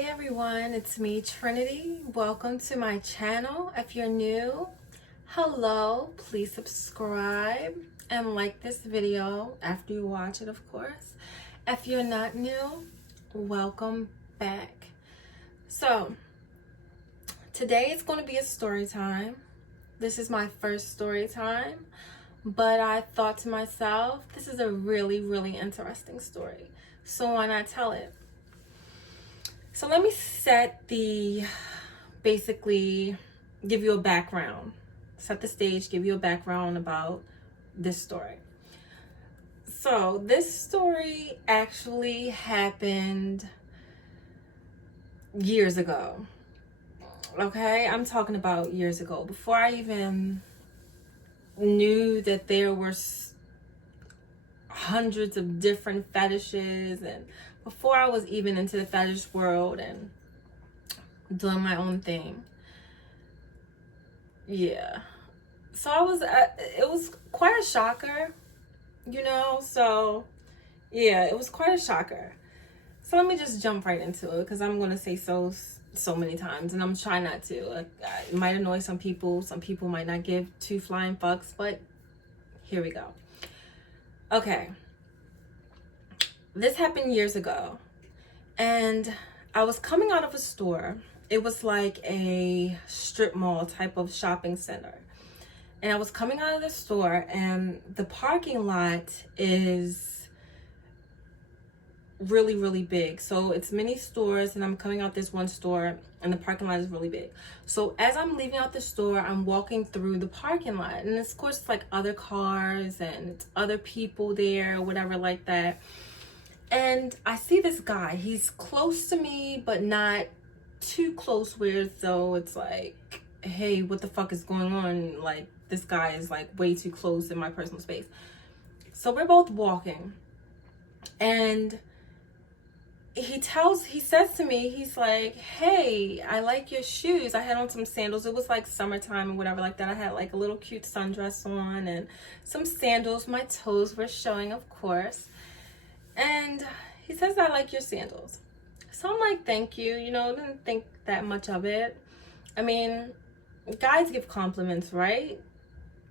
Hey everyone, it's me, Trinity. Welcome to my channel. If you're new, hello, please subscribe and like this video after you watch it, of course. If you're not new, welcome back. So, today is going to be a story time. This is my first story time, but I thought to myself, this is a really interesting story. So why not tell it? So let me basically give you a background, set the stage, give you a background about this story. So this story actually happened years ago. Okay, I'm talking about years ago, before I even knew that there were hundreds of different fetishes, and before I was even into the fetish world and doing my own thing. Yeah. So it was quite a shocker, so yeah, it was quite a shocker. So let me just jump right into it, because I'm going to say so many times, and I'm trying not to. It might annoy some people might not give two flying fucks, but here we go. Okay. This happened years ago, and I was coming out of a store. It was like a strip mall type of shopping center. And I was coming out of the store, and the parking lot is really big. So it's many stores, and I'm coming out this one store, and the parking lot is really big. So as I'm leaving out the store, I'm walking through the parking lot, and of course it's like other cars and it's other people there, whatever like that. And I see this guy. He's close to me, but not too close where though it's like, hey, what the fuck is going on? Like, this guy is like way too close in my personal space. So we're both walking, and he says to me, he's like, hey, I like your shoes. I had on some sandals. It was like summertime or whatever like that. I had like a little cute sundress on and some sandals. My toes were showing, of course. And he says, I like your sandals. So I'm like, thank you. Didn't think that much of it. I mean, guys give compliments, right?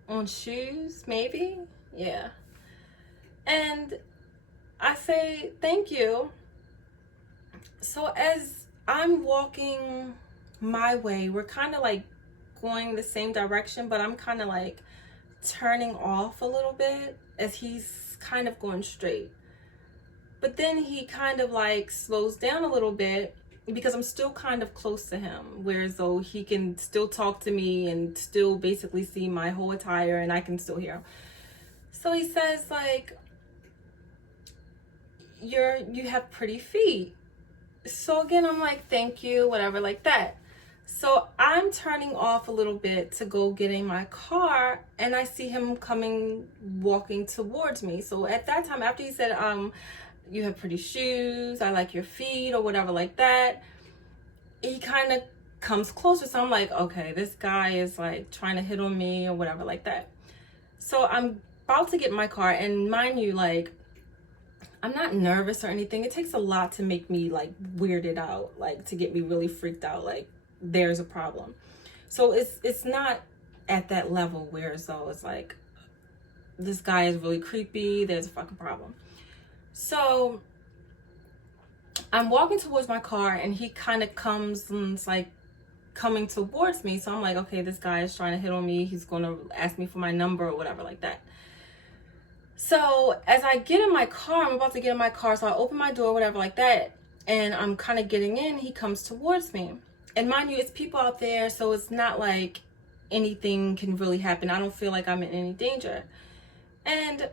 On shoes, maybe? Yeah. And I say, thank you. So as I'm walking my way, we're kind of like going the same direction, but I'm kind of like turning off a little bit as he's kind of going straight. But then he kind of like slows down a little bit, because I'm still kind of close to him, whereas though he can still talk to me and still basically see my whole attire, and I can still hear him. So he says like, you have pretty feet. So again, I'm like, thank you, whatever like that. So I'm turning off a little bit to go get in my car, and I see him walking towards me. So at that time, after he said, you have pretty shoes, I like your feet, or whatever like that, he kind of comes closer. So I'm like, okay, this guy is like trying to hit on me or whatever like that. So I'm about to get in my car, and mind you, like, I'm not nervous or anything. It takes a lot to make me like weirded out, like to get me really freaked out, like there's a problem. So it's not at that level where though it's like, this guy is really creepy, there's a fucking problem. So I'm walking towards my car, and he kind of comes and it's like coming towards me. So I'm like, okay, this guy is trying to hit on me. He's going to ask me for my number or whatever like that. So as I get in my car, I'm about to get in my car. So I open my door, whatever like that. And I'm kind of getting in. He comes towards me. And mind you, it's people out there. So it's not like anything can really happen. I don't feel like I'm in any danger. And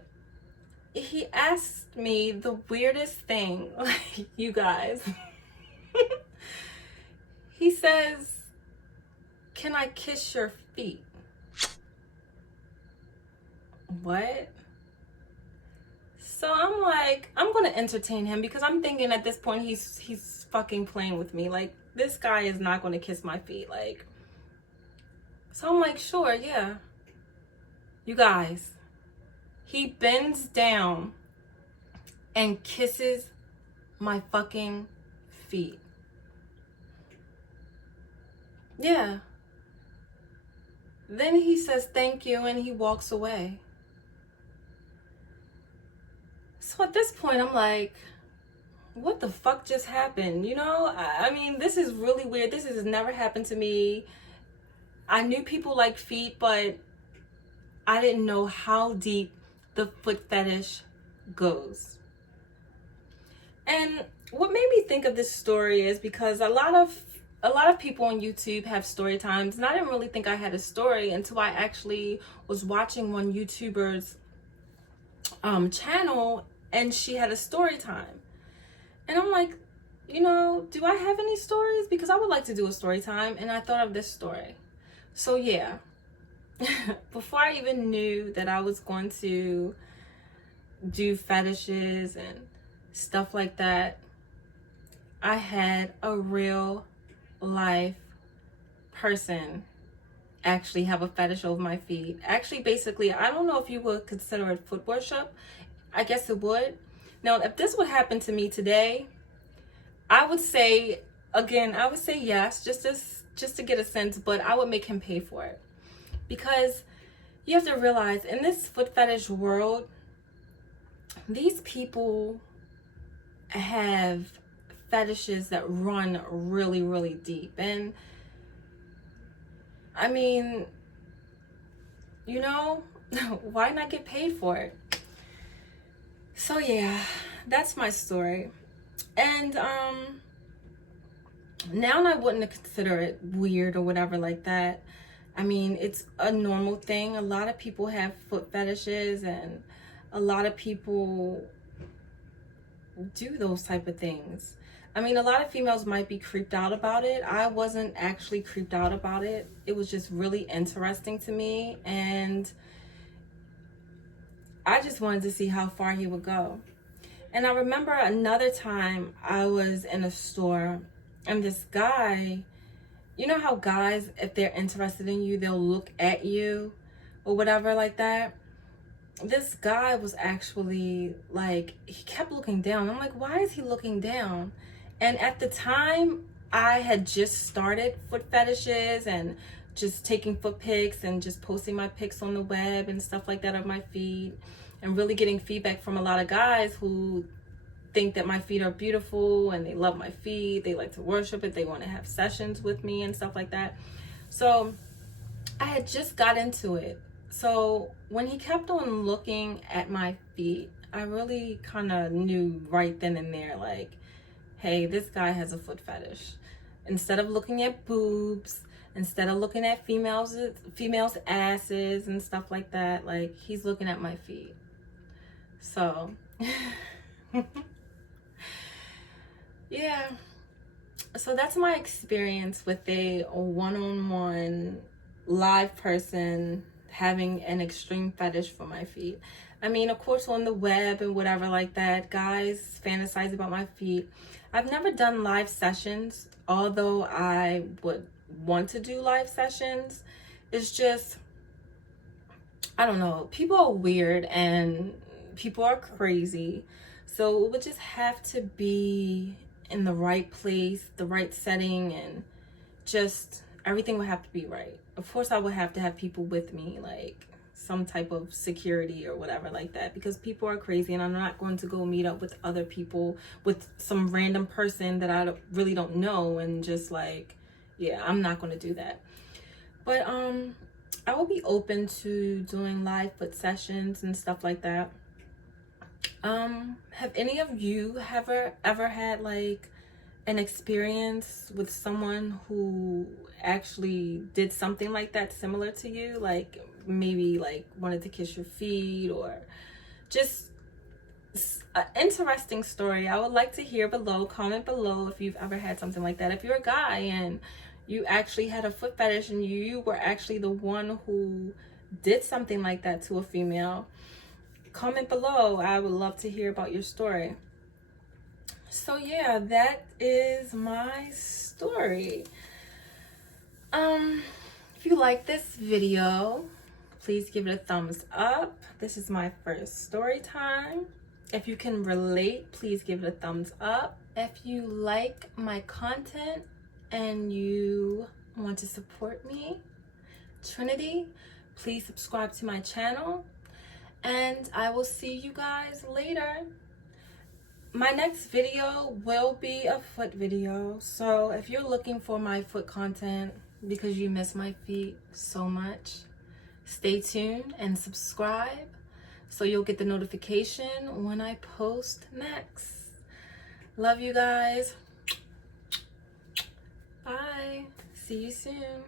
he asked me the weirdest thing, like, you guys. He says, can I kiss your feet? What? So I'm like, I'm gonna entertain him, because I'm thinking at this point he's fucking playing with me. Like, this guy is not gonna kiss my feet. Like, so I'm like, sure, yeah. You guys, he bends down and kisses my fucking feet. Yeah. Then he says thank you and he walks away. So at this point, I'm like, what the fuck just happened? You know, I mean, this is really weird. This has never happened to me. I knew people like feet, but I didn't know how deep the foot fetish goes. And what made me think of this story is because a lot of people on YouTube have story times, and I didn't really think I had a story until I actually was watching one YouTuber's channel, and she had a story time. And I'm like, you know, do I have any stories? Because I would like to do a story time, and I thought of this story. So yeah, before I even knew that I was going to do fetishes and stuff like that, I had a real life person actually have a fetish over my feet. Actually, basically, I don't know if you would consider it foot worship. I guess it would. Now, if this would happen to me today, I would say, again, I would say yes, just to get a sense, but I would make him pay for it. Because you have to realize, in this foot fetish world, these people have fetishes that run really, really deep. And I mean, you know, why not get paid for it? So yeah, that's my story. And now I wouldn't consider it weird or whatever like that. I mean, it's a normal thing. A lot of people have foot fetishes, and a lot of people do those type of things. I mean, a lot of females might be creeped out about it. I wasn't actually creeped out about it. It was just really interesting to me, and I just wanted to see how far he would go. And I remember another time I was in a store, and this guy, you know how guys, if they're interested in you, they'll look at you or whatever like that. This guy was actually like, he kept looking down. I'm like, why is he looking down? And at the time, I had just started foot fetishes and just taking foot pics and just posting my pics on the web and stuff like that of my feet, and really getting feedback from a lot of guys who think that my feet are beautiful and they love my feet. They like to worship it. They want to have sessions with me and stuff like that. So I had just got into it. So when he kept on looking at my feet, I really kind of knew right then and there, like, hey, this guy has a foot fetish. Instead of looking at boobs, instead of looking at females' asses and stuff like that, like, he's looking at my feet. So yeah, so that's my experience with a one-on-one live person having an extreme fetish for my feet. I mean, of course, on the web and whatever like that, guys fantasize about my feet. I've never done live sessions, although I would want to do live sessions. It's just, I don't know, people are weird and people are crazy. So it would just have to be in the right place, the right setting, and just everything would have to be right. Of course, I would have to have people with me, like some type of security or whatever like that, because people are crazy, and I'm not going to go meet up with other people, with some random person that I really don't know, and just like, yeah, I'm not going to do that. But I will be open to doing live foot sessions and stuff like that. Have any of you ever had like an experience with someone who actually did something like that similar to you? Like maybe like wanted to kiss your feet, or just an interesting story. I would like to hear below. Comment below if you've ever had something like that. If you're a guy and you actually had a foot fetish and you were actually the one who did something like that to a female, comment below. I would love to hear about your story. So yeah, that is my story. If you like this video, please give it a thumbs up. This is my first story time. If you can relate, please give it a thumbs up. If you like my content and you want to support me, Trinity, please subscribe to my channel, and I will see you guys later. My next video will be a foot video, so if you're looking for my foot content because you miss my feet so much, stay tuned and subscribe so you'll get the notification when I post next. Love you guys. Bye. See you soon.